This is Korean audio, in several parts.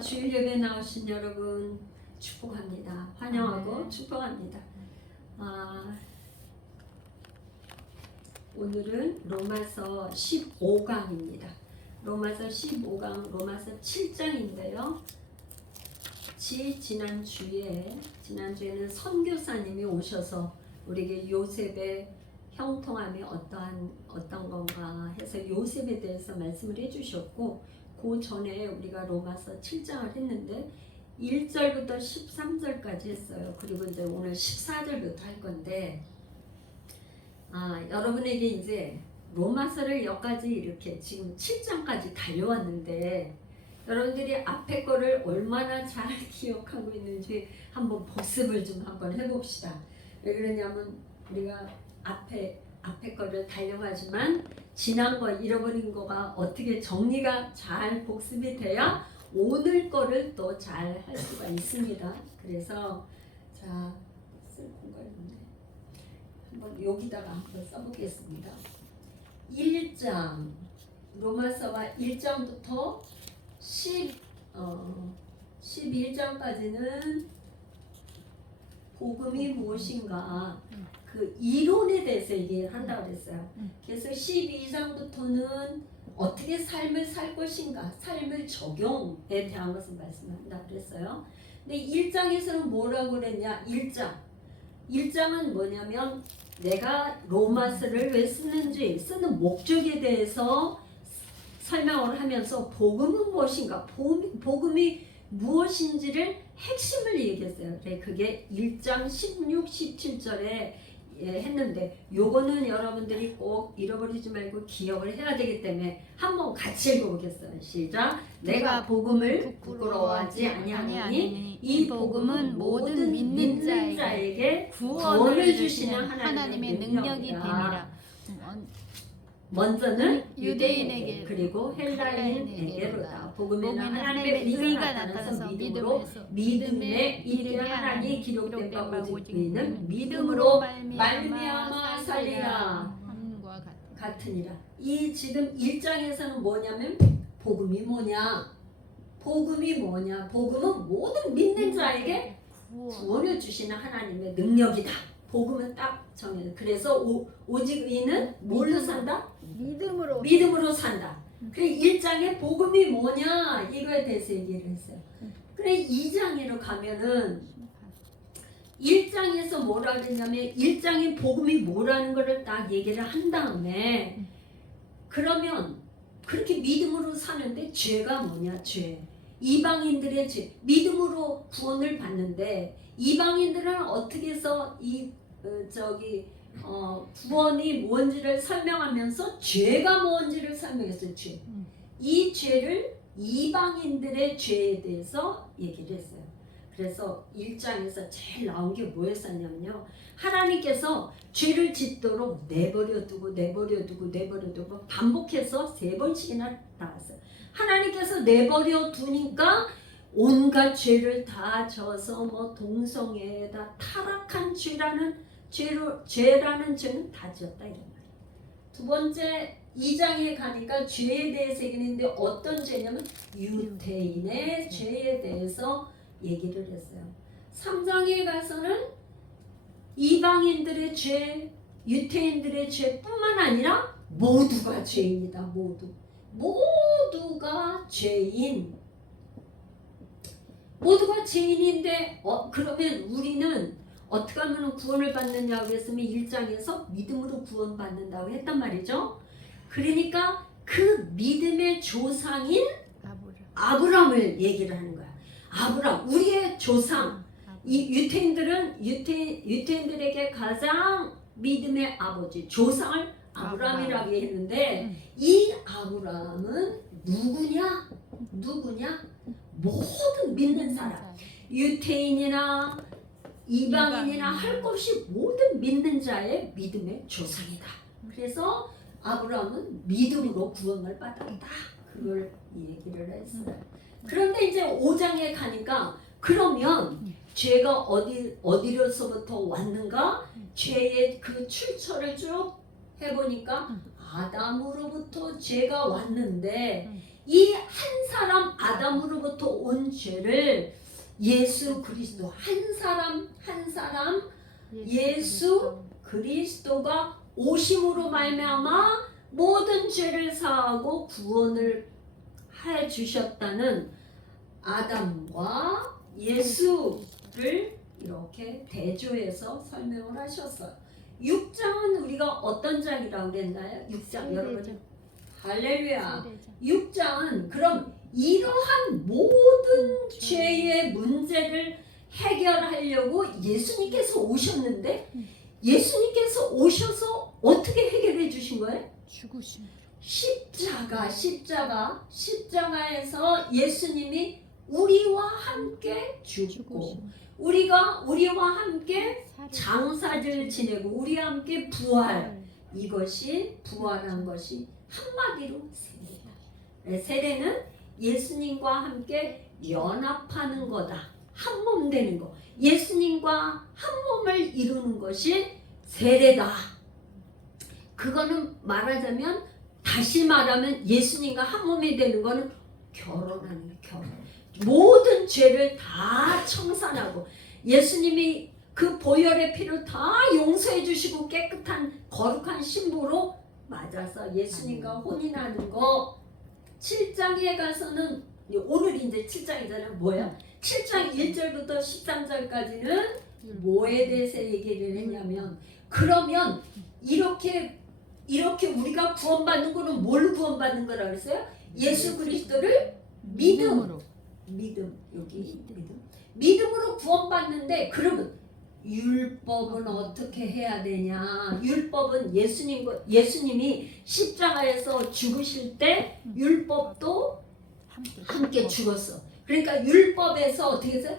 주일 예배 나오신 여러분 축복합니다. 환영하고 네. 축복합니다. 오늘은 로마서 15강입니다. 로마서 15강, 로마서 7장인데요. 지난주에는 선교사님이 오셔서 우리에게 요셉의 형통함이 어떤 건가 해서 요셉에 대해서 말씀을 해주셨고, 그 전에 우리가 로마서 7장을 했는데 1절부터 13절까지 했어요. 그리고 이제 오늘 14절부터 할 건데, 여러분에게 이제 로마서를 여기까지 이렇게 지금 7장까지 달려왔는데, 여러분들이 앞에 거를 얼마나 잘 기억하고 있는지 한번 복습을 좀 한번 해봅시다. 왜 그러냐면 우리가 앞에 거를 달려가지만 지난 거, 잃어버린 거가 어떻게 정리가 잘 복습이 돼야 오늘 거를 또 잘 할 수가 있습니다. 그래서 자, 쓸 공간이 없네. 한번 여기다가 한번 써보겠습니다. 1장, 로마서가 1장부터 11장까지는 복음이 무엇인가, 그 이론에 대해서 얘기한다고 그랬어요. 그래서 12장부터는 어떻게 삶을 살 것인가, 삶의 적용에 대한 것을 말씀한다고 그랬어요. 근데 1장에서는 뭐라고 그랬냐, 1장은 뭐냐면 내가 로마서를 왜 쓰는지, 쓰는 목적에 대해서 설명을 하면서 복음은 무엇인가, 복음이 무엇인지를 핵심을 얘기했어요. 그게 1장 16, 17절에 했는데, 요거는 여러분들이 꼭 잃어버리지 말고 기억을 해야 되기 때문에 한번 같이 읽어보겠어요. 시작. 내가 복음을 부끄러워하지 아니하노니 이 복음은 모든 믿는 자에게 구원을 주시는 하나님의 능력이 되니라. 먼저는 유대인에게 그리고 헬라인에게로다. 복음에는 하나님의 의가 나타나서 믿음에 이르게 하나니 기록된 바 오직 우리는 믿음으로 말미암아 살리라 같으니라. 이 지금 1장에서는 뭐냐면 복음이 뭐냐? 복음은 모든 믿는 자에게 구원을 주시는 하나님의 능력이다. 복음은 딱 정해요. 그래서 오직 의인은 뭘로 산다? 믿음으로 산다. 그래 1장에 복음이 뭐냐 이거에 대해서 얘기를 했어요. 그래 2장으로 가면은 1장에서 뭐라 그랬냐면 1장에 복음이 뭐라는 거를 딱 얘기를 한 다음에, 그러면 그렇게 믿음으로 사는데 죄가 뭐냐, 죄. 이방인들의 죄. 믿음으로 구원을 받는데 이방인들은 어떻게 해서 구원이 뭔지를 설명하면서 죄가 뭔지를 설명했어요. 죄. 이 죄를 이방인들의 죄에 대해서 얘기를 했어요. 그래서 1장에서 제일 나온 게 뭐였었냐면요, 하나님께서 죄를 짓도록 내버려두고 반복해서 3번씩이나 나왔어요. 하나님께서 내버려두니까 온갖 죄를 다 져서 뭐 동성애에다 타락한 죄라는 죄는 다 지었다 이런 말이에요. 두 번째 2장에 가니까 죄에 대해서 얘기했는데 어떤 죄냐면 유대인의 죄에 대해서 얘기를 했어요. 3장에 가서는 이방인들의 죄, 유대인들의 죄뿐만 아니라 모두가 죄인이다. 모두가 죄인. 모두가 죄인인데 그러면 우리는 어떻게 하면 구원을 받느냐고 했으면 1장에서 믿음으로 구원받는다고 했단 말이죠. 그러니까 그 믿음의 조상인 아브라함을 얘기를 하는 거야. 아브라함, 우리의 조상. 이 유대인들에게 가장 믿음의 아버지, 조상을 아브라함이라고 했는데, 이 아브라함은 누구냐? 모든 믿는 사람, 유대인이나 이방인이나 할 것 없이 모든 믿는 자의 믿음의 조상이다. 그래서 아브라함은 믿음으로 구원을 받았다. 그걸 얘기를 했어요. 그런데 이제 5장에 가니까 그러면 죄가 어디로서부터 왔는가? 죄의 그 출처를 쭉 해보니까 아담으로부터 죄가 왔는데 이 한 사람 아담으로부터 온 죄를 예수 그리스도 한 사람 예수 그리스도가 오심으로 말미암아 모든 죄를 사하고 구원을 해 주셨다는 아담과 예수를 이렇게 대조해서 설명을 하셨어요. 6장은 우리가 어떤 장이라고 그랬나요? 6장 여러분 할렐루야. 6장은 그럼 이러한 모든 죄의 문제를 해결하려고 예수님께서 오셨는데 예수님께서 오셔서 어떻게 해결해 주신 거예요? 죽으심. 십자가에서 예수님이 우리와 함께 죽고 우리와 함께 장사를 지내고 우리와 함께 부활. 이것이 부활한 것이 한마디로 세례다. 세례는 예수님과 함께 연합하는 거다. 한 몸 되는 거. 예수님과 한 몸을 이루는 것이 세례다. 그거는 말하자면 다시 말하면 예수님과 한 몸이 되는 거는 결혼하는 거예요. 결혼. 모든 죄를 다 청산하고 예수님이 그 보혈의 피로 다 용서해 주시고 깨끗한 거룩한 신부로 맞아서 예수님과 혼인하는 거. 7장에 가서는 오늘 이제 7장이잖아요. 뭐야? 7장 1절부터 13절까지는 뭐에 대해서 얘기를 했냐면 그러면 이렇게 우리가 구원받는 거는 뭘 구원받는 거라 그랬어요? 예수 그리스도를 믿음 여기 믿음으로 구원받는데 그러면 율법은 어떻게 해야 되냐? 율법은 예수님이 십자가에서 죽으실 때 율법도 함께 죽었어. 그러니까 율법에서 어떻게 해서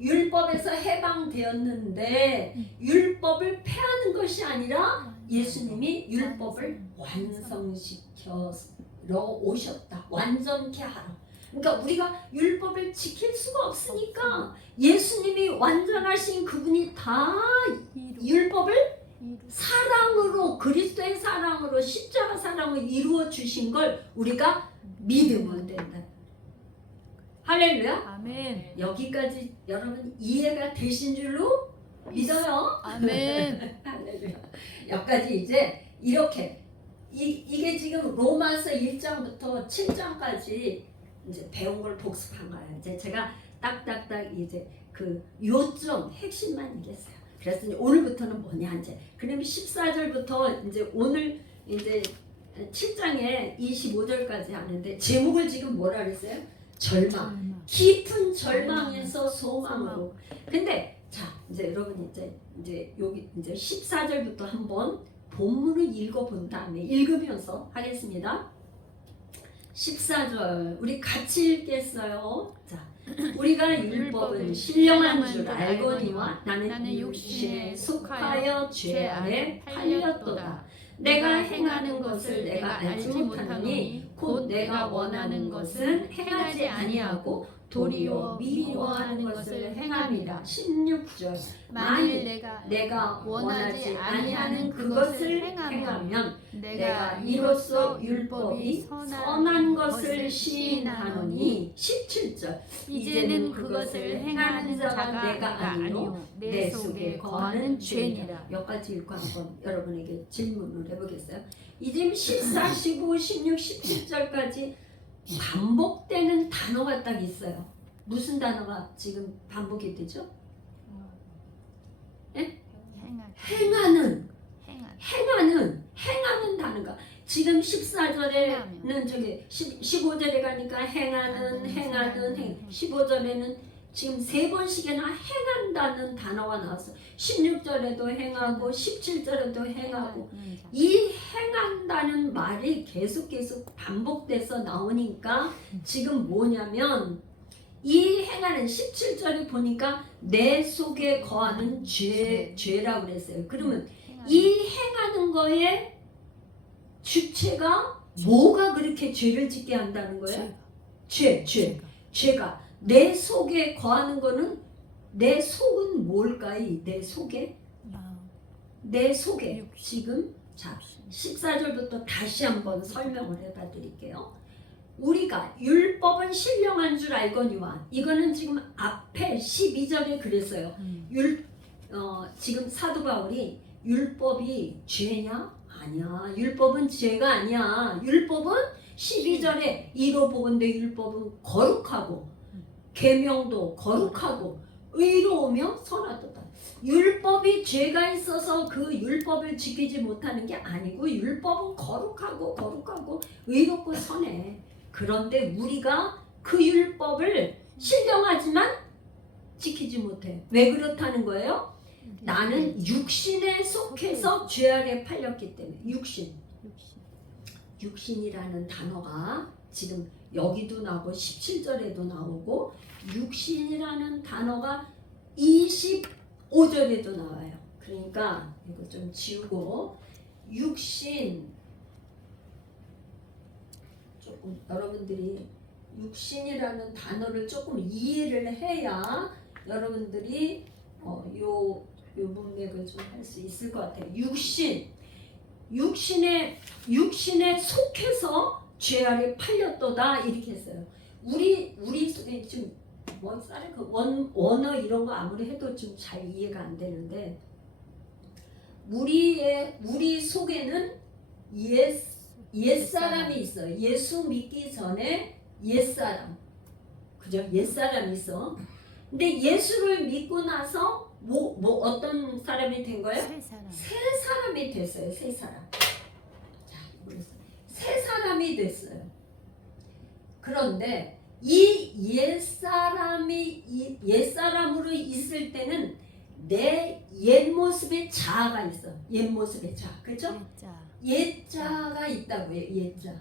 율법에서 해방되었는데 율법을 폐하는 것이 아니라 예수님이 율법을 완성시켜서 오셨다. 완전케 하러. 그러니까 우리가 율법을 지킬 수가 없으니까 예수님이 완전하신 그분이 다 율법을 사랑으로 그리스도의 사랑으로 십자가 사랑으로 이루어 주신 걸 우리가 믿으면 된다. 할렐루야. 아멘. 여기까지 여러분 이해가 되신 줄로 믿어요. 아멘. 할렐루야. 여기까지 이제 이렇게 이게 지금 로마서 1장부터 7장까지 이제 배운 걸 복습한 거예요. 이제 제가 딱딱딱 이제 그 요점 핵심만 얘기했어요. 그래서 이제 오늘부터는 뭐냐 이제 그러면 14절부터 이제 오늘 이제 7장에 25절까지 하는데 제목을 지금 뭐라 그랬어요? 절망. 깊은 절망에서 소망으로. 근데 자 이제 여러분 이제 여기 이제 14절부터 한번 본문을 읽어본 다음에 읽으면서 하겠습니다. 14절 우리 같이 읽겠어요. 자, 우리가 율법은 신령한 줄 알거니와 나는 육신에 속하여 죄 아래 팔렸도다. 내가 행하는 것을 내가 알지 못하노니 곧 내가 원하는 것은 행하지 아니하고 도리어 미워하는 것을 행함이라. 16절 만일 내가 원하지 아니하는 그것을 행하면 내가 이로써 율법이 선한 것을 시인하노니. 17절 이제는 그것을 행하는 자가 내가 아니요 내 속에 거하는 죄니라. 여기까지 읽고 한번 여러분에게 질문을 해보겠어요. 이제 14, 15, 16, 17절까지 반복되는 단어가 딱 있어요. 무슨 단어가 지금 반복이 되죠? 예? 행하는 단어가 지금 14절에는 저기 15절에 가니까 행하는 15절에는 지금 3번씩이나 행한다는 단어가 나왔어. 16절에도 행하고 17절에도 행하고 이 행한다는 말이 계속 반복돼서 나오니까 지금 뭐냐면 이 행하는 17절에 보니까 내 속에 거하는 죄라고 그랬어요. 그러면 이 행하는 거에 주체가 뭐가 그렇게 죄를 짓게 한다는 거예요? 죄가 내 속에 거하는 거는 내 속은 뭘까요? 내 속에 지금 자 14절부터 다시 한번 설명을 해봐 드릴게요. 우리가 율법은 신령한 줄 알거니와 이거는 지금 앞에 12절에 그랬어요. 지금 사도 바울이 율법이 죄냐? 아니야. 율법은 죄가 아니야. 율법은 12절에 이로 보건대 율법은 거룩하고 계명도 거룩하고 의로우며 선하도다. 율법이 죄가 있어서 그 율법을 지키지 못하는 게 아니고 율법은 거룩하고 의롭고 선해. 그런데 우리가 그 율법을 신령하지만 지키지 못해. 왜 그렇다는 거예요? 나는 육신에 속해서 죄 아래 팔렸기 때문에. 육신이라는 단어가 지금 여기도 나오고 17절에도 나오고 육신이라는 단어가 25절에도 나와요. 그러니까 이거 좀 지우고 육신 조금 여러분들이 육신이라는 단어를 조금 이해를 해야 여러분들이 요 문맥을 좀 할 수 있을 것 같아요. 육신에 속해서 죄 아래 팔렸도다 이렇게 했어요. 우리 지금 원어 이런 거 아무리 해도 좀 잘 이해가 안 되는데 우리 속에는 옛사람이 있어요. 예수 믿기 전에 옛사람, 그죠? 옛사람이 있어. 근데 예수를 믿고 나서 어떤 사람이 된 거예요? 새 사람이 됐어요. 새 사람. 자, 새 사람이 됐어요. 그런데 이 옛사람으로 있을 때는 내 옛모습의 자아가 있어. 옛모습의 자아. 그렇죠? 옛자가 있다고요. 옛자.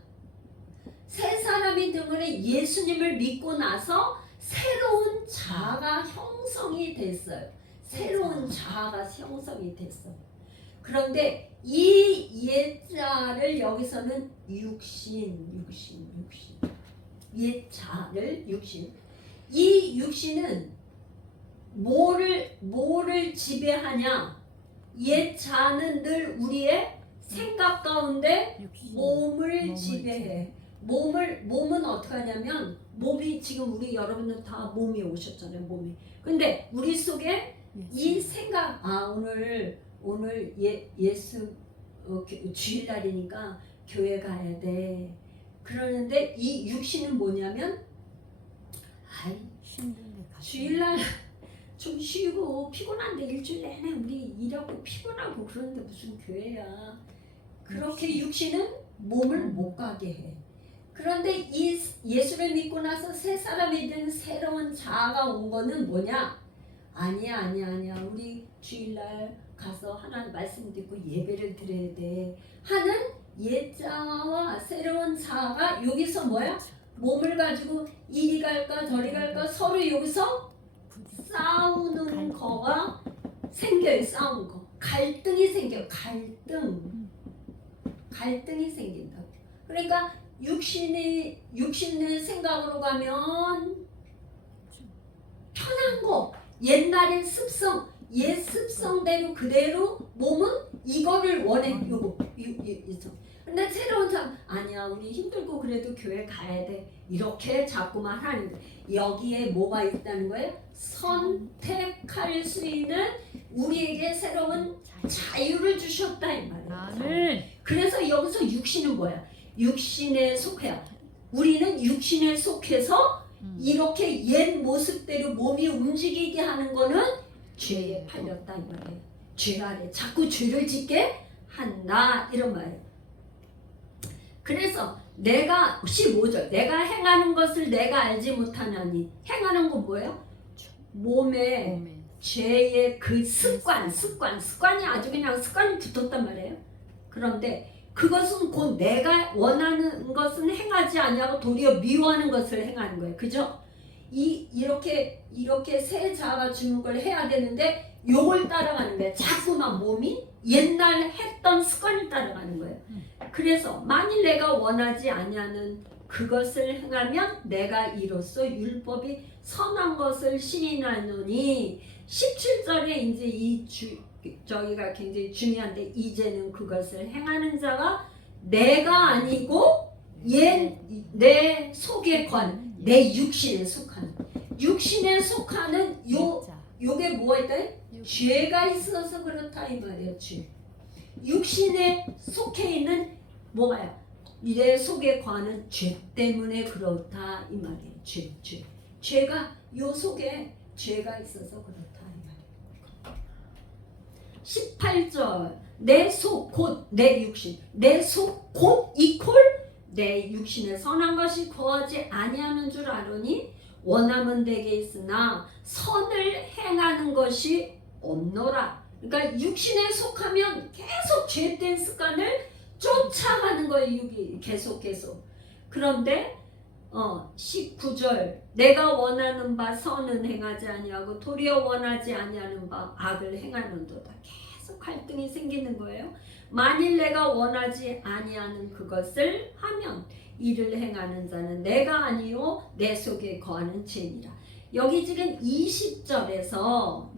새 사람이 때문에 예수님을 믿고 나서 새로운 자아가 형성이 됐어요. 새로운 자아가 형성이 됐어. 그런데 이 옛자를 여기서는 육신. 옛자를 육신. 이 육신은 뭐를 지배하냐? 옛자는 늘 우리의 생각 가운데 몸을 지배해. 몸은 어떻게 하냐면 몸이 지금 우리 여러분들 다 몸이 오셨잖아요. 몸이. 근데 우리 속에 이 생각 오늘 예수 주일날이니까 교회 가야 돼. 그러는데 이 육신은 뭐냐면 주일날 좀 쉬고 피곤한데 일주일 내내 우리 일하고 피곤하고 그러는데 무슨 교회야. 그렇게 육신은 몸을 못 가게 해. 그런데 이 예수를 믿고 나서 새 사람이 된 새로운 자아가 온 거는 뭐냐? 아니야. 우리 주일날 가서 하나님 말씀 듣고 예배를 드려야 돼 하는 옛자와 새로운 자아가 여기서 뭐야? 몸을 가지고 이리 갈까 저리 갈까 서로 여기서 싸우는 거가 생겨요. 싸우는 거. 갈등이 생겨요. 갈등이 생긴다고. 그러니까 육신의 생각으로 가면 편한 거, 옛날의 습성, 옛 습성대로 그대로 몸은 이거를 원해. 근데 새로운 사람 아니야. 우리 힘들고 그래도 교회 가야 돼. 이렇게 자꾸만 하는 여기에 뭐가 있다는 거예요? 선택할 수 있는 우리에게 새로운 자유를 주셨다 이 말이에요. 그래서 여기서 육신은 뭐야? 육신에 속해요. 우리는 육신에 속해서 이렇게 옛 모습대로 몸이 움직이게 하는 거는 죄에 팔렸다 이 말이에요. 죄 아래 자꾸 죄를 짓게 한다 이런 말이에요. 그래서 내가 15절 내가 행하는 것을 내가 알지 못하나니 행하는 건 뭐예요? 몸에 죄의 그 습관이 아주 그냥 습관이 붙었단 말이에요. 그런데 그것은 곧 내가 원하는 것은 행하지 아니하고 도리어 미워하는 것을 행하는 거예요. 그죠? 이렇게 새 자아가 주는 걸 해야 되는데 요걸 따라가는 거예요. 자꾸만 몸이 옛날 했던 습관을 따라가는 거예요. 그래서 만일 내가 원하지 아니하는 그것을 행하면 내가 이로써 율법이 선한 것을 시인하노니 17절에 이제 저기가 굉장히 중요한데 이제는 그것을 행하는 자가 내가 아니고 내 속에 관, 내 육신에 속하는, 육신에 속하는 요게 뭐가 있다? 죄가 있어서 그렇다 이 말이에요. 죄. 육신에 속해 있는 뭐가요? 내 속에 관은 죄 때문에 그렇다 이 말이에요. 죄가 요 속에 죄가 있어서 그렇다 이 말이에요. 18절 내 속 곧 내 육신, 내 속 곧 이퀄 내 육신에 선한 것이 거하지 아니하는 줄 아노니 원함은 내게 있으나 선을 행하는 것이 없노라. 그러니까 육신에 속하면 계속 죄된 습관을 쫓아가는 거예요. 육이 계속. 그런데 19절 내가 원하는 바 선은 행하지 아니하고 도리어 원하지 아니하는 바 악을 행하는도다. 계속 갈등이 생기는 거예요. 만일 내가 원하지 아니하는 그것을 하면 이를 행하는 자는 내가 아니요 내 속에 거하는 죄니라. 여기 지금 20절에서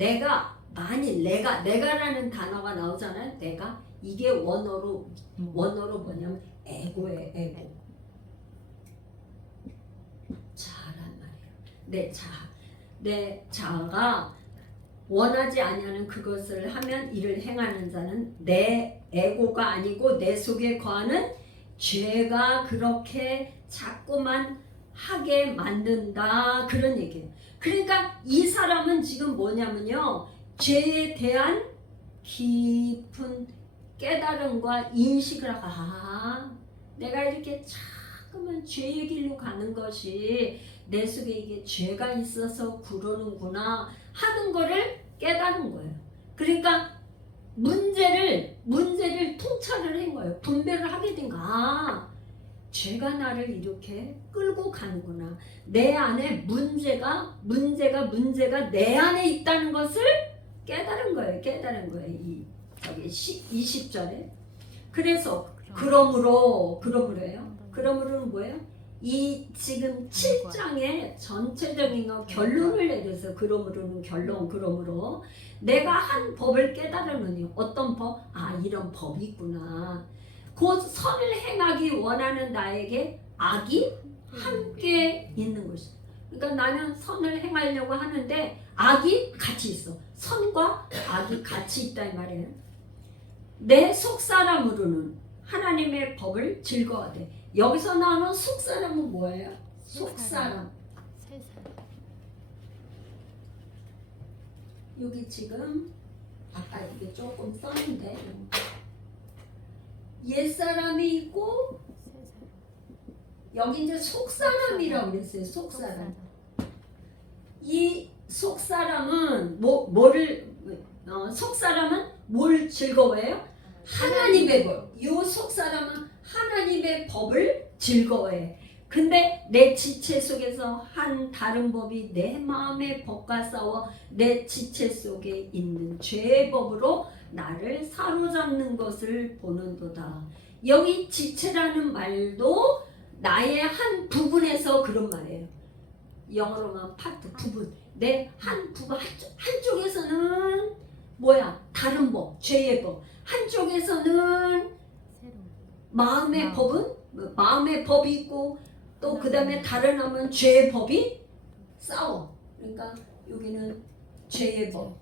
만일 내가라는 단어가 나오잖아요. 내가 이게 원어로 뭐냐면 에고예요. 에고. 자란 말이에요. 내 자아가 원하지 아니하는 그것을 하면 이를 행하는 자는 내 에고가 아니고 내 속에 거하는 죄가 그렇게 자꾸만 하게 만든다 그런 얘기예요. 그러니까 이 사람은 지금 뭐냐면요, 죄에 대한 깊은 깨달음과 인식을 하고 내가 이렇게 자꾸만 죄의 길로 가는 것이 내 속에 이게 죄가 있어서 그러는구나 하는 거를 깨닫는 거예요. 그러니까 문제를 통찰을 한 거예요. 분별을 하게 된 거. 죄가 나를 이렇게 끌고 가는구나. 내 안에 문제가 내 안에 있다는 것을 깨달은 거예요. 이 저기 20절에. 그래서 그러므로는 뭐예요? 이 지금 7장의 전체적인 결론을 내려서 그러므로 내가 한 법을 깨달으느니 어떤 법? 이런 법이 있구나. 곧 선을 행하기 원하는 나에게 악이 함께 있는 것이다. 그러니까 나는 선을 행하려고 하는데 악이 같이 있어. 선과 악이 같이 있다 이 말이에요. 내 속사람으로는 하나님의 법을 즐거워하되. 여기서 나오는 속사람은 뭐예요? 속사람. 여기 지금 아까 이게 조금 썼는데 옛사람이 있고 여기 이제 속사람이라고 그랬어요. 속사람. 이 속사람은 속사람은 뭘 즐거워해요? 하나님의 법. 이 속사람은 하나님의 법을 즐거워해. 근데 내 지체 속에서 한 다른 법이 내 마음의 법과 싸워 내 지체 속에 있는 죄의 법으로 나를 사로잡는 것을 보는도다. 여기 지체라는 말도 나의 한 부분에서 그런 말이에요. 영어로만 파트, 부분. 내 한 부분, 한쪽에서는 다른 법, 죄의 법. 한쪽에서는 마음의 법은 마음의 법이 있고 또 그 다음에 다른 하면 죄의 법이 싸워. 그러니까 여기는 죄의 법,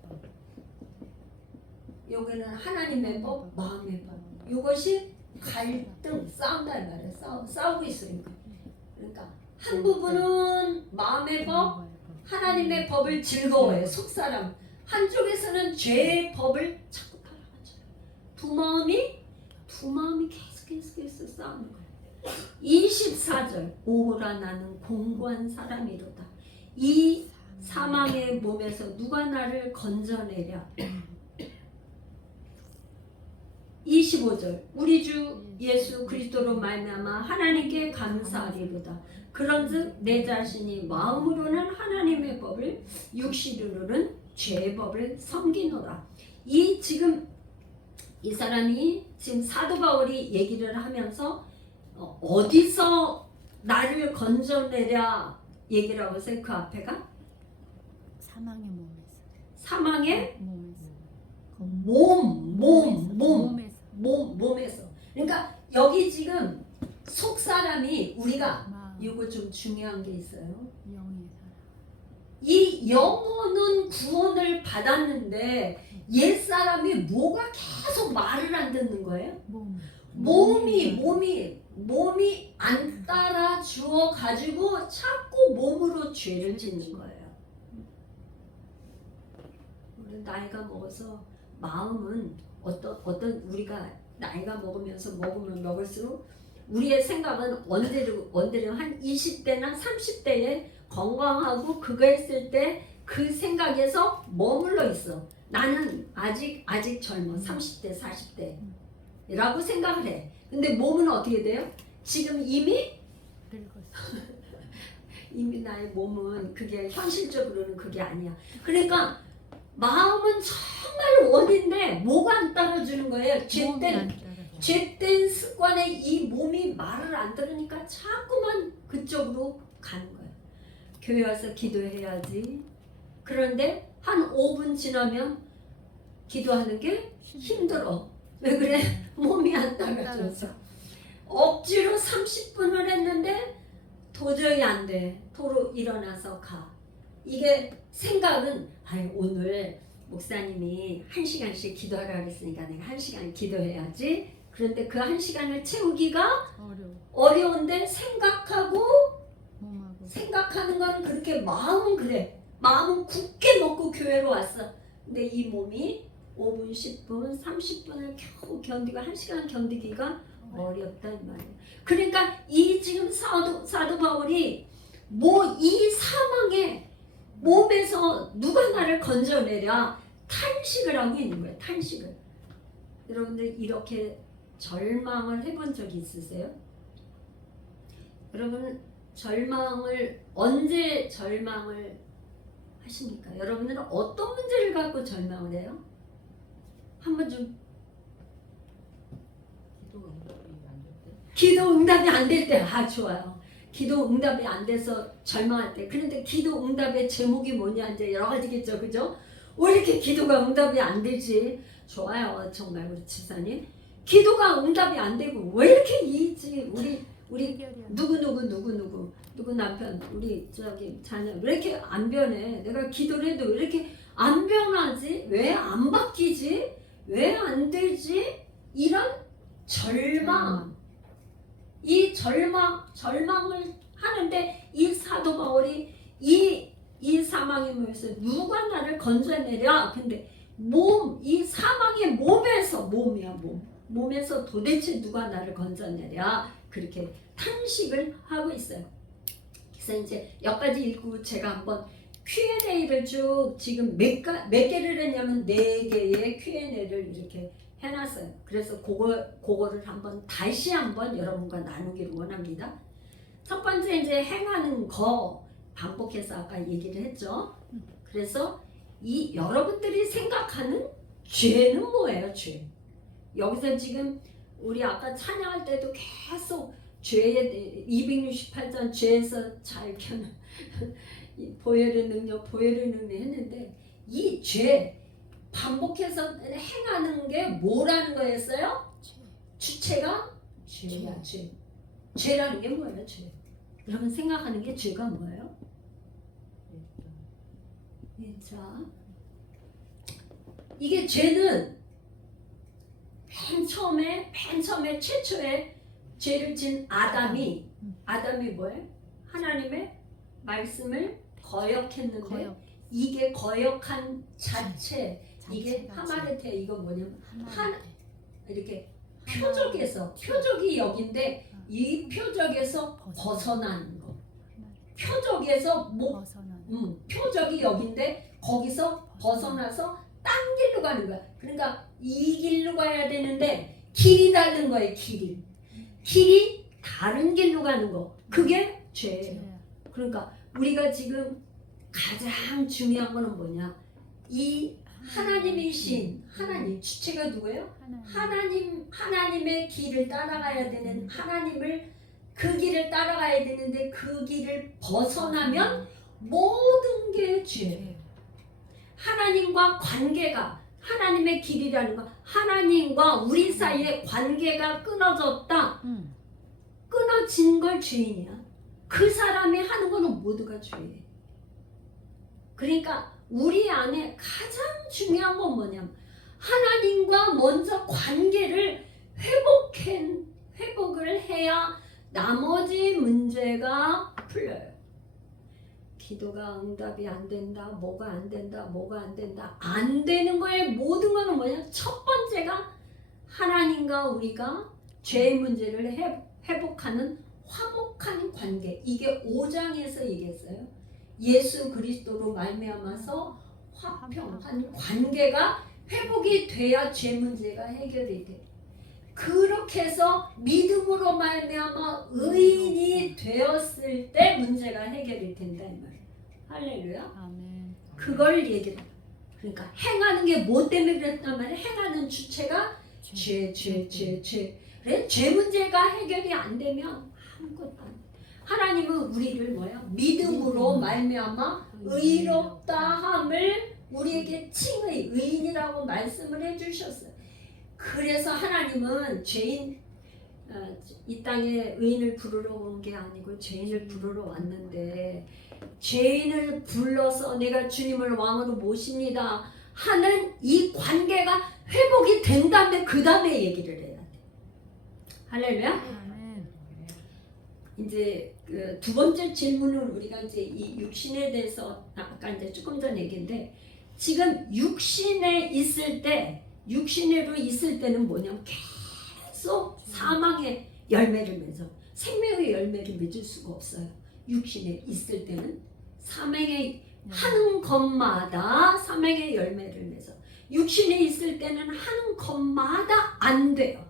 여기는 하나님의 법, 마음의 법. 이것이 갈등, 싸운다 이 말이에요. 싸우고 있어요. 그러니까 한 부분은 마음의 법, 하나님의 법을 즐거워해요. 속사람. 한쪽에서는 죄의 법을 자꾸 따라가죠. 두 마음이 계속해서 싸우는 거예요. 24절 오호라 나는 공고한 사람이로다. 이 사망의 몸에서 누가 나를 건져내랴. 25절 우리 주 예수 그리스도로 말미암아 하나님께 감사하리로다. 그런즉 내 자신이 마음으로는 하나님의 법을 육신으로는 죄의 법을 섬기노라. 지금 이 사람이 지금 사도 바울이 얘기를 하면서 어디서 나를 건져내랴 얘기를 하고 있어요. 그 앞에가 사망의 몸에서. 사망의 몸에서. 그러니까 여기 지금 속 사람이 우리가 마음, 이거 좀 중요한 게 있어요. 영의 사람. 이 영혼은 구원을 받았는데 옛 사람이 뭐가 계속 말을 안 듣는 거예요? 몸이 안 따라 주어 가지고 자꾸 몸으로 죄를 짓는 거예요. 우리 나이가 먹어서 마음은 어떤 우리가 나이가 먹으면 먹을수록 우리의 생각은 원대로 한 20대나 30대에 건강하고 그거 했을 때 그 생각에서 머물러 있어. 나는 아직 젊어. 30대, 40대라고 생각을 해. 근데 몸은 어떻게 돼요? 지금 이미 나의 몸은 그게 현실적으로는 그게 아니야. 그러니까 마음은 정말 원인데 뭐가 안 따라주는 거예요? 죄된 습관에 이 몸이 말을 안 들으니까 자꾸만 그쪽으로 가는 거예요. 교회 와서 기도해야지. 그런데 한 5분 지나면 기도하는 게 힘들어. 왜 그래? 몸이 안 따라줘서. 억지로 30분을 했는데 도저히 안 돼. 도로 일어나서 가. 이게 생각은 오늘 목사님이 1시간씩 기도하라 그랬으니까 내가 1시간 기도해야지. 그런데 그 1시간을 채우기가 어려운데 생각하는 거는 그렇게 마음은 그래. 마음은 굳게 먹고 교회로 왔어. 근데 이 몸이 5분, 10분, 30분을 겨우 견디고 1시간 견디기가 어렵다 이 말이에요. 그러니까 이 지금 사도 바울이 이 사망의 몸에서 누가 나를 건져내랴 탄식을 하고 있는 거예요. 탄식을. 여러분들 이렇게 절망을 해본 적이 있으세요? 여러분 언제 절망을 하십니까? 여러분들은 어떤 문제를 갖고 절망을 해요? 한번 좀 기도 응답이 안 될 때 좋아요. 기도 응답이 안 돼서 절망할 때. 그런데 기도 응답의 제목이 뭐냐 이제 여러 가지겠죠, 그죠? 왜 이렇게 기도가 응답이 안 되지? 좋아요, 정말 우리 집사님. 기도가 응답이 안 되고 왜 이렇게 우리 누구 남편 우리 자녀 왜 이렇게 안 변해? 내가 기도를 해도 왜 이렇게 안 변하지? 왜 안 바뀌지? 왜 안 되지? 이런 절망. 이 절망을 하는데 이 사도 바울이 이 사망의 몸에서 누가 나를 건져내랴. 근데 이 사망의 몸에서 도대체 누가 나를 건져내랴. 그렇게 탄식을 하고 있어요. 그래서 이제 여기까지 읽고 제가 한번 Q&A를 쭉 지금 몇 개를 했냐면 4개의 Q&A를 이렇게 해놨어요. 그래서 그거를 다시 한번 여러분과 나누기를 원합니다. 첫 번째 이제 행하는 거 반복해서 아까 얘기를 했죠. 그래서 여러분들이 생각하는 죄는 뭐예요? 죄. 여기서 지금 우리 아까 찬양할 때도 계속 죄에 대해 268장 죄에서 잘 켜는 보혈의 능력 했는데 이 죄 반복해서 행하는 게 뭐라는 거였어요? 죄가 죄야. 죄라는 게 뭐예요? 죄. 여러분 생각하는 게 죄가 뭐예요? 자, 이게 죄는 맨 처음에 최초에 죄를 진 아담이 뭐예요? 하나님의 말씀을 거역했는데 이게 거역한 자체 이게 하마르테 이거 뭐냐면 이렇게 표적이 여긴데 이 표적에서 벗어나는 거. 표적에서 표적이 여긴데 거기서 벗어나서 딴 길로 가는 거야. 그러니까 이 길로 가야 되는데 길이 다른 거예요. 길이 다른 길로 가는 거. 그게 죄예요. 그러니까 우리가 지금 가장 중요한 거는 뭐냐? 이 하나님이신 하나님 주체가 누구예요? 하나님의 길을 따라가야 되는 그 길을 따라가야 되는데 그 길을 벗어나면 모든 게 죄예요. 하나님과 관계가 하나님의 길이라는 거 하나님과 우리 사이에 관계가 끊어졌다. 끊어진 걸 죄인이야. 그 사람이 하는 거는 모두가 죄예요. 그러니까 우리 안에 가장 중요한 건 뭐냐면 하나님과 먼저 관계를 회복을 해야 나머지 문제가 풀려요. 기도가 응답이 안 된다, 뭐가 안 된다, 뭐가 안 된다. 안 되는 거에 모든 거는 뭐냐? 첫 번째가 하나님과 우리가 죄의 문제를 회복하는 화목한 관계. 이게 5장에서 얘기했어요. 예수 그리스도로 말미암아서 화평한 관계가 회복이 돼야 죄 문제가 해결이 돼. 그렇게 해서 믿음으로 말미암아 의인이 되었을 때 문제가 해결이 된다 이 말이에요. 할렐루야. 아멘. 그걸 얘기를 해요. 그러니까 행하는 게 뭐 때문에 그랬단 말이에요. 행하는 주체가 죄. 그래? 죄 문제가 해결이 안 되면 아무것도 안 돼. 하나님은 우리를 뭐야? 믿음으로 말미암아 의롭다 함을 우리에게 칭의 의인이라고 말씀을 해주셨어요. 그래서 하나님은 죄인 이 땅에 의인을 부르러 온 게 아니고 죄인을 부르러 왔는데 죄인을 불러서 내가 주님을 왕으로 모십니다 하는 이 관계가 회복이 된 다음에 그 다음에 얘기를 해야 돼. 할렐루야. 아멘. 이제 그 두 번째 질문은 우리가 이제 이 육신에 대해서 아까 이제 조금 전 얘기인데 지금 육신으로 있을 때는 뭐냐면 계속 사망의 열매를 맺어 생명의 열매를 맺을 수가 없어요. 육신에 있을 때는 사망의 하는 것마다 사망의 열매를 맺어. 육신에 있을 때는 하는 것마다 안 돼요.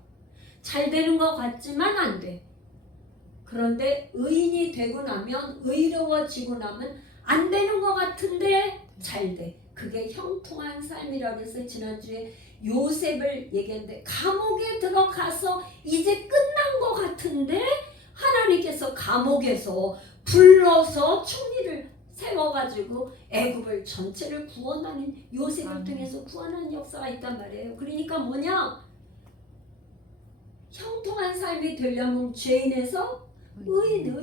잘 되는 것 같지만 안 돼. 그런데 의인이 되고 나면 의로워지고 나면 안 되는 것 같은데 잘 돼. 그게 형통한 삶이라고 해서 지난주에 요셉을 얘기했는데 감옥에 들어가서 이제 끝난 것 같은데 하나님께서 감옥에서 불러서 총리를 세워가지고 애굽을 전체를 구원하는 요셉을 통해서 구원하는 역사가 있단 말이에요. 그러니까 뭐냐? 형통한 삶이 되려면 죄인에서 의인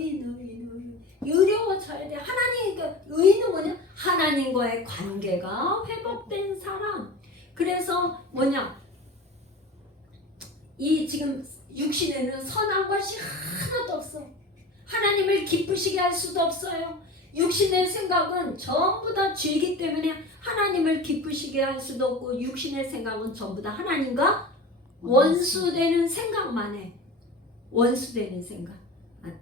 의로워져야 돼. 하나님 의인은 뭐냐? 하나님과의 관계가 회복된 사람. 그래서 뭐냐? 이 지금 육신에는 선한 것이 하나도 없어. 하나님을 기쁘시게 할 수도 없어요. 육신의 생각은 전부 다 죄이기 때문에 하나님을 기쁘시게 할 수도 없고 육신의 생각은 전부 다 하나님과 원수되는 생각만 해. 원수되는 생각.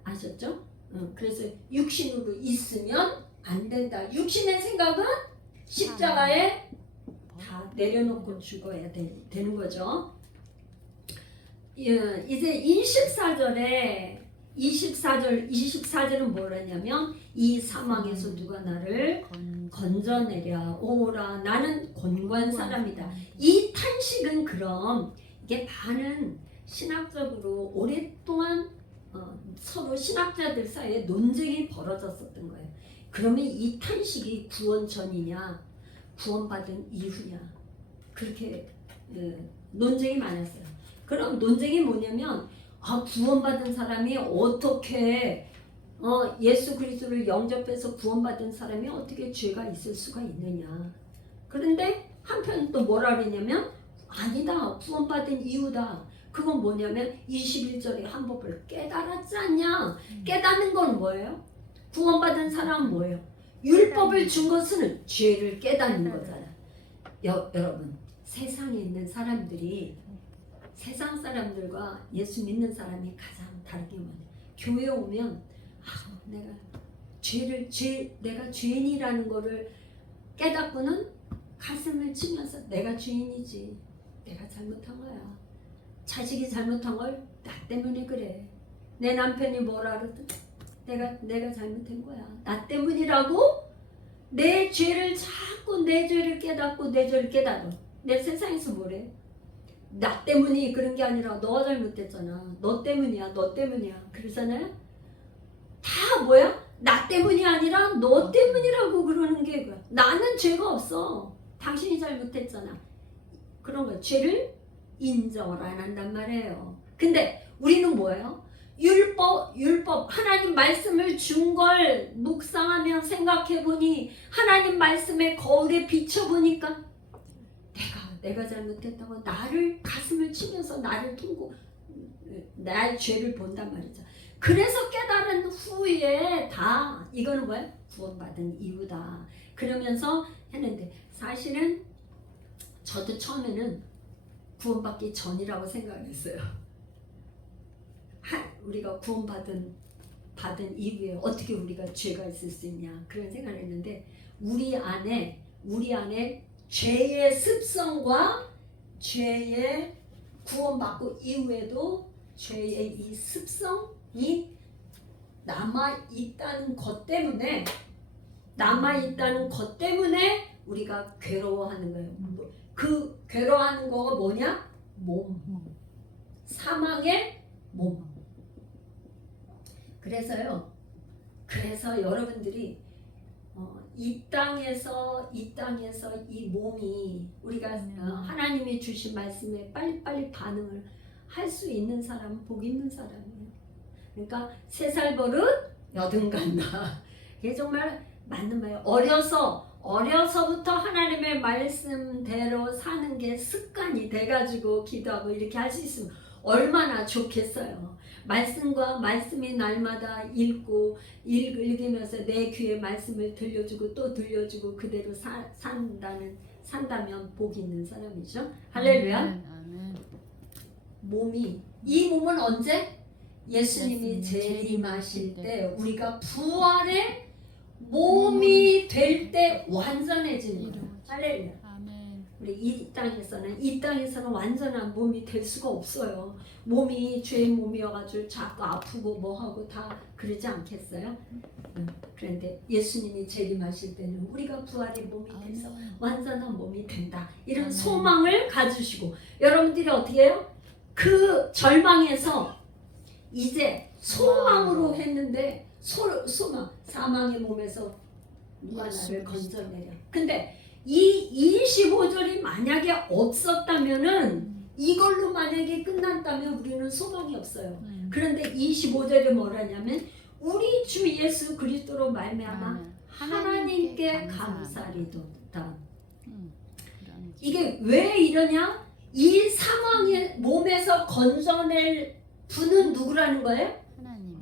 아셨죠? 그래서 육신으로 있으면 안 된다. 육신의 생각은 십자가에 다 내려놓고 죽어야 되는 거죠. 이제 24절은 뭐라냐면 이 사망에서 누가 나를 건져내랴 오라 나는 곤고한 사람이다. 이 탄식은 그럼 이게 많은 신학적으로 오랫동안 서로 신학자들 사이에 논쟁이 벌어졌었던 거예요. 그러면 이 탄식이 구원 전이냐 구원받은 이후냐 그렇게 논쟁이 많았어요. 그럼 논쟁이 뭐냐면 구원받은 사람이 어떻게 예수 그리스도를 영접해서 구원받은 사람이 어떻게 죄가 있을 수가 있느냐. 그런데 한편 또 뭐라 그러냐면 아니다. 구원받은 이유다. 그건 뭐냐면 21절에 한 법을 깨달았지 않냐. 깨닫는 건 뭐예요? 구원받은 사람은 뭐예요? 율법을 준 것은 죄를 깨닫는 거잖아. 여러분 세상에 있는 사람들이 세상 사람들과 예수 믿는 사람이 가장 다르게 뭐냐. 교회 오면 내가 죄인이라는 거를 깨닫고는 가슴을 치면서 내가 죄인이지. 내가 잘못한 거야. 자식이 잘못한 걸 나 때문에 그래. 내 남편이 뭐라 그러든 내가 잘못한 거야. 나 때문이라고 내 죄를 자꾸 내 죄를 깨닫고 내 죄를 깨닫아. 내 세상에서 뭐래? 나 때문이 그런 게 아니라 너가 잘못됐잖아. 너 때문이야. 그러잖아요. 다 뭐야? 나 때문이 아니라 너 때문이라고 그러는 게 뭐야? 나는 죄가 없어. 당신이 잘못했잖아. 그런 거 죄를 인정을 안 한단 말이에요. 근데 우리는 뭐예요? 율법 하나님 말씀을 준 걸 묵상하며 생각해 보니 하나님 말씀의 거울에 비춰보니까 내가 잘못했다고 나를 가슴을 치면서 나를 나의 죄를 본단 말이죠. 그래서 깨달은 후에 다 이거는 뭐야? 구원받은 이유다. 그러면서 했는데 사실은 저도 처음에는 구원받기 전이라고 생각했어요. 우리가 구원받은 이후에 어떻게 우리가 죄가 있을 수 있냐 그런 생각을 했는데 우리 안에 죄의 습성과 죄의 구원받고 이후에도 죄의 이 습성이 남아있다는 것 때문에 우리가 괴로워하는 거예요. 그 괴로워하는 거가 뭐냐? 몸. 사망의 몸. 그래서 여러분들이 이 땅에서 이 몸이 우리가 하나님이 주신 말씀에 빨리빨리 반응을 할 수 있는 사람은 복 있는 사람이에요. 그러니까 3살 버릇 여든 간다. 이게 정말 맞는 말이에요. 어려서부터 하나님의 말씀대로 사는 게 습관이 돼가지고 기도하고 이렇게 할 수 있으면 얼마나 좋겠어요. 말씀과 말씀이 날마다 읽으면서 내 귀에 말씀을 들려주고 또 들려주고 그대로 산다면 복 있는 사람이죠. 할렐루야. 아멘. 이 몸은 언제? 예수님이 재림하실 때 우리가 부활의 몸이 될 때 완전해지는 거예요. 할렐루야. 우리 이 땅에서는 완전한 몸이 될 수가 없어요. 몸이 죄의 몸이어가지고 자꾸 아프고 뭐하고 다 그러지 않겠어요? 그런데 예수님이 재림하실 때는 우리가 부활의 몸이 돼서 완전한 몸이 된다. 이런 소망을 가지시고 여러분들이 어떻게 해요? 그 절망에서 이제 소망으로 했는데 소망 사망의 몸에서 누가 나를 건져내려. 근데 이 25절이 만약에 없었다면은 이걸로 만약에 끝난다면 우리는 소망이 없어요. 그런데 25절에 뭐라냐면 우리 주 예수 그리스도로 말미암아 하나님께 감사리도다. 이게 왜 이러냐? 이 사망의 몸에서 건져낼 분은 누구라는 거예요? 하나님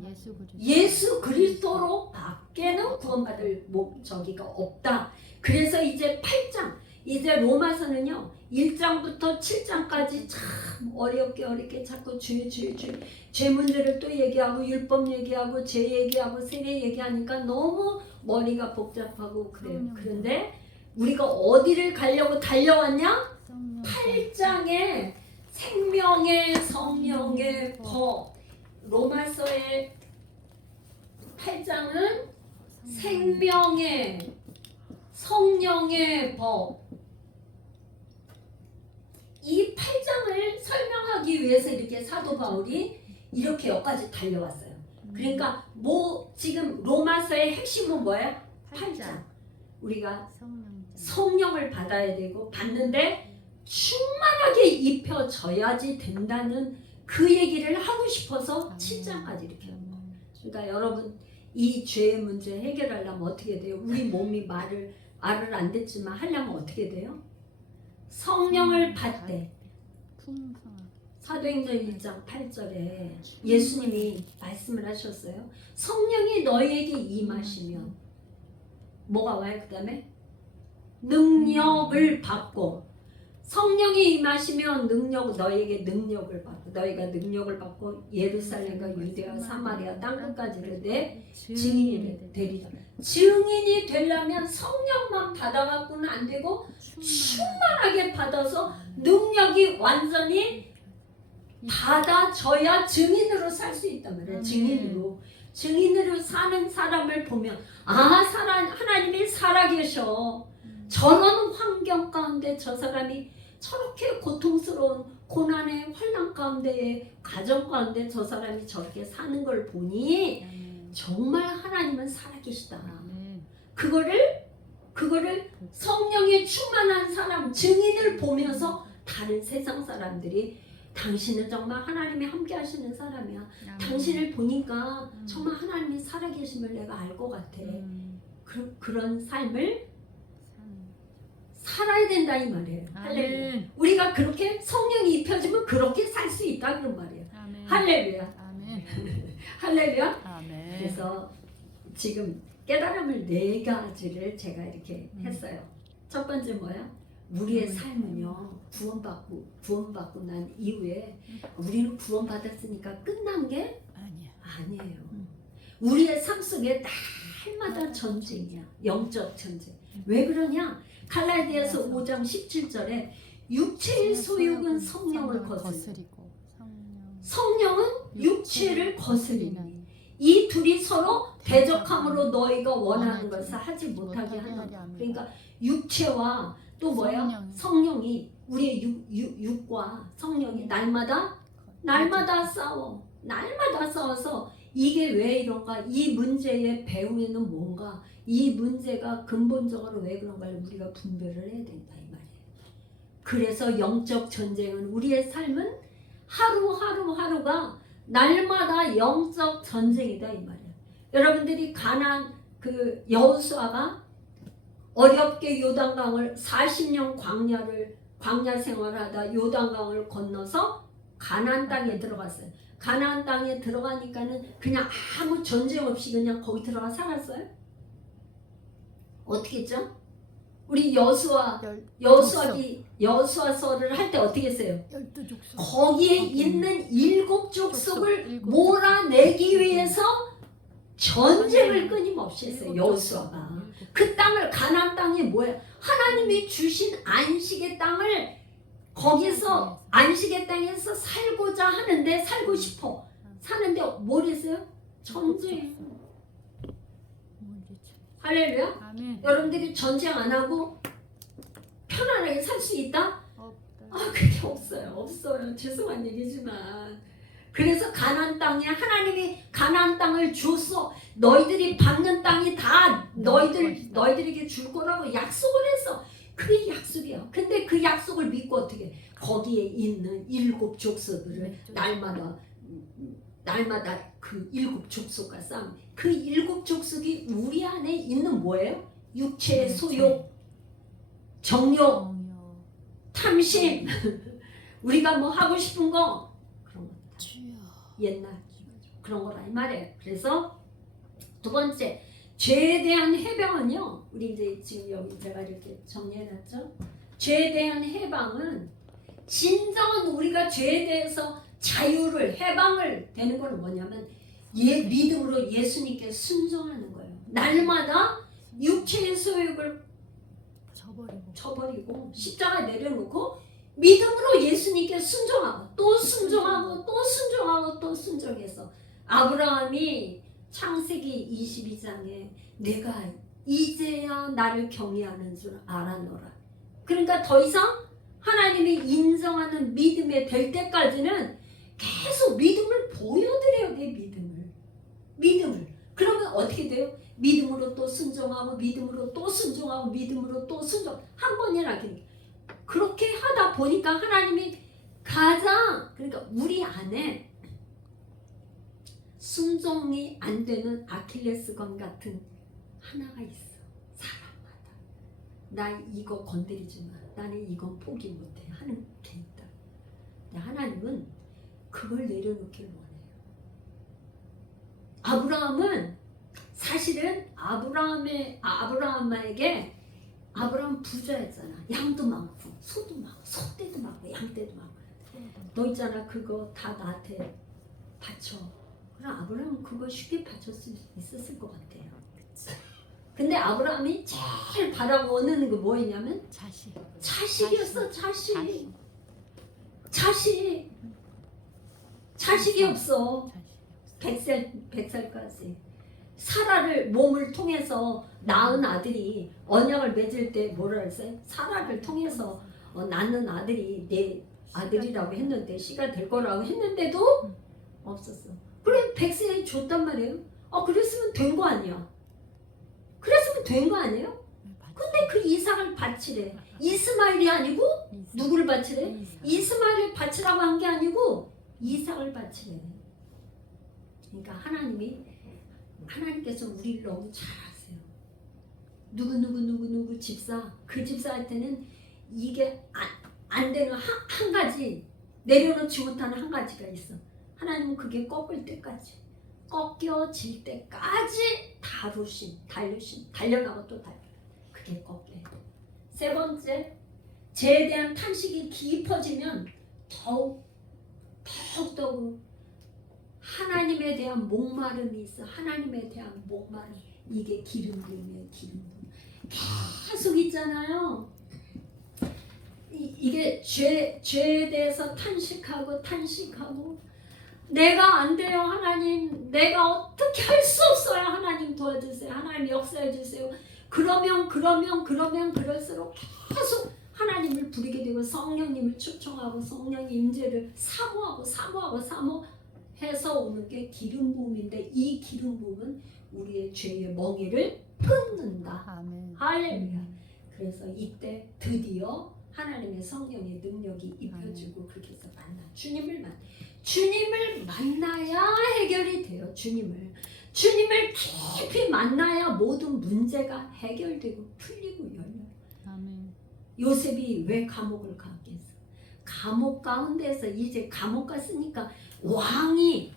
예수 그리스도로 밖에는 구원받을 목적이가 없다. 그래서 이제 8장 이제 로마서는요 1장부터 7장까지 참 어렵게 자꾸 죄 문제를 또 얘기하고 율법 얘기하고 죄 얘기하고 세례 얘기하니까 너무 머리가 복잡하고 그래요. 그런데 우리가 어디를 가려고 달려왔냐? 8장에 생명의 성령의 법. 로마서의 8장은 생명의 성령의 법. 이 8장을 설명하기 위해서 이렇게 사도 바울이 이렇게 여기까지 달려왔어요. 그러니까 지금 로마서의 핵심은 뭐예요? 8장. 우리가 성령을 받아야 되고 받는데 충만하게 입혀져야지 된다는 그 얘기를 하고 싶어서 7장까지 이렇게 한 거예요. 그러니까 여러분 이 죄의 문제 해결하려면 어떻게 돼요? 우리 몸이 말을 안 듣지만 하려면 어떻게 돼요? 성령을 받되 사도행전 1장 8절에 예수님이 말씀을 하셨어요. 성령이 너희에게 임하시면 뭐가 와요? 그 다음에 능력을 받고 성령이 임하시면 너희에게 능력을 받고 너희가 능력을 받고 예루살렘과 유대와 사마리아 땅끝까지를 내 증인이 되리라. 증인이 되려면 성령만 받아갖고는 안 되고 충만하게 받아서 능력이 완전히 받아져야 증인으로 살 수 있단 말이에요. 증인으로 사는 사람을 보면 하나님이 살아계셔. 저런 환경 가운데 저 사람이 저렇게 고통스러운 고난의 환난 가운데 가정 가운데 저 사람이 저렇게 사는 걸 보니 정말 하나님은 살아계시다. 그거를 성령에 충만한 사람 증인을 보면서 다른 세상 사람들이 당신은 정말 하나님이 함께 하시는 사람이야. 아멘. 당신을 보니까 정말 하나님이 살아계심을 내가 알 것 같아. 그런 삶을 살아야 된다 이 말이에요. 할렐루야. 아멘. 우리가 그렇게 성령이 입혀지면 그렇게 살 수 있다 그런 말이에요. 아멘. 할렐루야. 아멘. 할렐루야. 아멘. 그래서 지금 깨달음을 4가지를 제가 이렇게 했어요. 첫 번째 뭐야? 우리의 삶은요 구원받고 난 이후에 우리는 구원받았으니까 끝난 게 아니야. 아니에요. 우리의 삶 속에 날마다 전쟁이야. 영적 전쟁. 왜 그러냐? 갈라디아서 5장 17절에 육체의 소욕은 성령을 거스리고 성령은 육체를 거스리니 이 둘이 서로 대적함으로 너희가 원하는 것을 하지 못하게 하는. 그러니까 육체와 또 뭐야? 성령이 우리의 육과 성령이 날마다 싸워. 날마다 싸워서 이게 왜 이런가? 이 문제의 배후에는 뭔가? 이 문제가 근본적으로 왜 그런가를 우리가 분별을 해야 된다 이 말이에요. 그래서 영적 전쟁은 우리의 삶은 하루하루가 날마다 영적 전쟁이다 이 말이에요. 여러분들이 가나안 그 여호수아가 어렵게 요단강을 40년 광야 생활하다 요단강을 건너서 가나안 땅에 들어갔어요. 가나안 땅에 들어가니까는 그냥 아무 전쟁 없이 그냥 거기 들어가 살았어요? 어떻게 했죠? 우리 여호수아서를 할 때 어떻게 했어요? 12족속. 거기에 있는 7족속을 몰아내기 위해서 전쟁을 끊임없이 했어요. 여호수아가 그 땅을 가나안 땅이 뭐예요? 하나님이 주신 안식의 땅을 거기서 안식의 땅에서 살고자 하는데 살고 싶어 사는데 뭘 했어요? 전쟁. 할렐루야. 아멘. 여러분들이 전쟁 안 하고 편안하게 살 수 있다? 그게 없어요. 죄송한 얘기지만. 그래서 가나안 땅에 하나님이 가나안 땅을 줬어. 너희들이 받는 땅이 다 너희들에게 줄 거라고 약속을 했어. 그게 약속이야. 근데 그 약속을 믿고 어떻게 거기에 있는 7족속들을 날마다 그 7족속과 싸움. 그 7족속이 우리 안에 있는 뭐예요? 육체의 소욕, 정욕, 탐심. 우리가 뭐 하고 싶은 거 그런 거 옛날 그런 거라 이 말이에요. 그래서 두 번째 죄에 대한 해방은요. 우리 이제 지금 여기 제가 이렇게 정리해놨죠. 죄에 대한 해방은 진정한 우리가 죄에 대해서 자유를 해방을 되는 건 뭐냐면 믿음으로 예수님께 순종하는 거예요. 날마다 육체의 소욕을 저버리고 십자가에 내려놓고 믿음으로 예수님께 순종하고 또 순종하고 또 순종하고 또 순종해서 아브라함이 창세기 22장에 내가 이제야 나를 경외하는 줄 알았노라. 그러니까 더 이상 하나님이 인정하는 믿음에 될 때까지는 계속 믿음을 보여드려야 돼. 믿음을. 그러면 어떻게 돼요? 믿음으로 또 순종하고 믿음으로 또 순종하고 믿음으로 또 순종. 한 번이나 그렇게 하다 보니까 하나님이 그러니까 우리 안에 순종이 안 되는 아킬레스건 같은 하나가 있어. 사람마다. 나 이거 건드리지 마. 나는 이건 포기 못해 하는 게 있다. 근데 하나님은 그걸 내려놓기를 원해요. 아브라함은 사실은 아브라함에게 아브라함 부자였잖아. 양도 많고 소도 많고 소떼도 많고 양떼도 많고. 너 있잖아 그거 다 나한테 바쳐. 그럼 아브라함은 그거 쉽게 바칠 수 있었을 것 같아요. 근데 아브라함이 제일 바라보는 게 뭐였냐면 자식이었어. 자식이 없어. 100살까지 사라를 몸을 통해서 낳은 아들이 언약을 맺을 때 뭐라 했어요? 사라를 통해서 낳는 아들이 내 아들이라고 했는데 씨가 될 거라고 했는데도 없었어. 그래 100세에 줬단 말이에요. 그랬으면 된 거 아니야. 근데 그 그 이삭을 바치래. 이스마엘이 아니고 누구를 바치래? 이스마엘을 바치라고 한 게 아니고 이삭을 바치래. 그러니까 하나님께서 우리를 너무 잘 아세요. 누구 집사, 그 집사한테는 이게 안 되는 한 가지, 내려놓지 못하는 한 가지가 있어. 하나님은 그게 꺾일 때까지, 꺾여질 때까지 달려나고 또 달려. 그게 꺾여요. 세 번째, 죄에 대한 탄식이 깊어지면 더욱더 하나님에 대한 목마름이 있어. 하나님에 대한 목마름. 이게 기름 부음이에요. 기름 부음. 계속 있잖아요. 이게 죄에 대해서 탄식하고 내가 안 돼요 하나님, 내가 어떻게 할 수 없어요 하나님, 도와주세요 하나님, 역사해 주세요. 그러면 그럴수록 계속 하나님을 부르게 되고 성령님을 초청하고 성령의 임재를 사모해서 오는 게 기름 부음인데, 이 기름 부음은 우리의 죄의 멍에를 끊는다. 아멘. 할렐루야. 그래서 이때 드디어 하나님의 성령의 능력이 입혀지고 그렇게 해서 주님을 만나야 해결이 돼요. 주님을 깊이 만나야 모든 문제가 해결되고 풀리고 열려요. 아멘. 요셉이 왜 감옥을 갔겠어? 감옥 가운데서 이제 감옥 갔으니까 왕이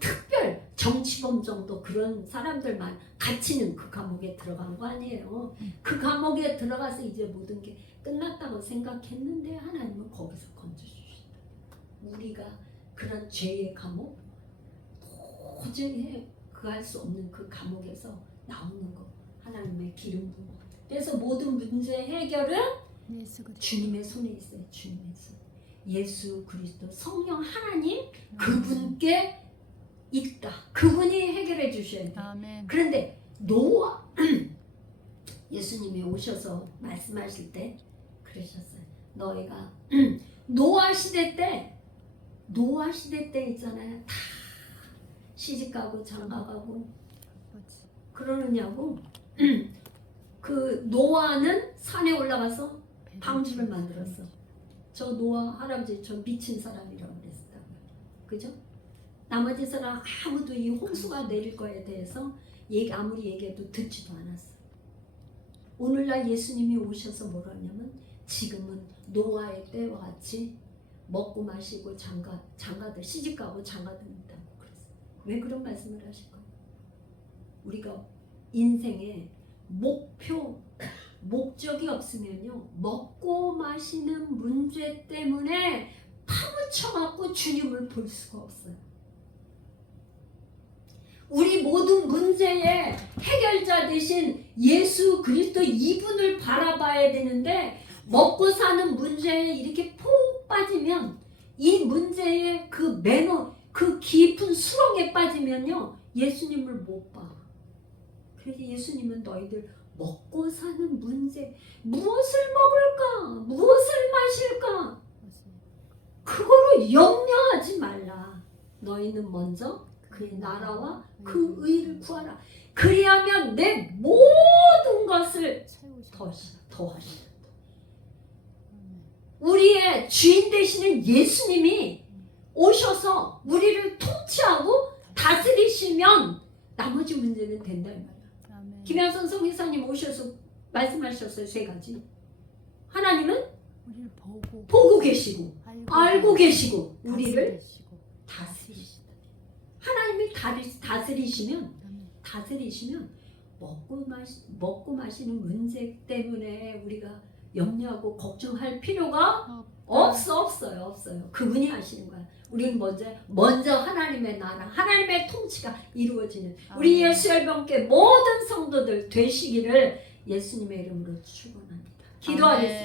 특별 정치범 정도 그런 사람들만 갇히는 그 감옥에 들어간 거 아니에요. 그 감옥에 들어가서 이제 모든 게 끝났다고 생각했는데 하나님은 거기서 건져주신다. 우리가 그런 죄의 감옥, 도저히 할 수 없는 그 감옥에서 나오는 거, 하나님의 기름 부음. 그래서 모든 문제 해결은 주님의 손에 있어요. 주님의 손. 예수 그리스도 성령 하나님 그분께 있다. 그분이 해결해 주셔야 돼. 아멘. 그런데 예수님이 오셔서 말씀하실 때 그러셨어요. 너희가 노아 시대 때 있잖아요. 다 시집가고 장가가고 그러느냐고. 그 노아는 산에 올라가서 방주를 만들었어. 저 노아 할아버지 저 미친 사람이라고 그랬다고요. 그죠? 나머지 사람 아무도 이 홍수가 내릴 거에 대해서 아무리 얘기해도 듣지도 않았어. 오늘날 예수님이 오셔서 뭐라 하냐면 지금은 노아의 때와 같이 먹고 마시고 장가들 시집가고 장가들 있다고 그랬어. 왜 그런 말씀을 하실까? 우리가 인생에 목적이 없으면요, 먹고 마시는 문제 때문에 파묻혀갖고 주님을 볼 수가 없어요. 우리 모든 문제의 해결자 되신 예수 그리스도 이분을 바라봐야 되는데, 먹고 사는 문제에 이렇게 푹 빠지면, 이 문제의 그 그 깊은 수렁에 빠지면요, 예수님을 못 봐. 그래서 예수님은 너희들 먹고 사는 문제, 무엇을 먹을까? 무엇을 마실까? 그거로 염려하지 말라. 너희는 먼저 그의 나라와 그 의를 구하라. 그리하면 내 모든 것을 더하시라. 우리의 주인 되시는 예수님이 오셔서 우리를 통치하고 다스리시면 나머지 문제는 된다 이 말이야. 김현선 성교사님 오셔서 말씀하셨어요. 3가지. 하나님은 우리를 보고 계시고 알고 계시고 우리를 다스리신다. 하나님이 다스리시면 먹고 마시는 문제 때문에 우리가 염려하고 걱정할 필요가 없어요. 그분이 하시는 거야. 우리는 먼저 하나님의 나라, 하나님의 통치가 이루어지는 우리 예수 열방교회 모든 성도들 되시기를 예수님의 이름으로 축원합니다. 기도하겠습니다.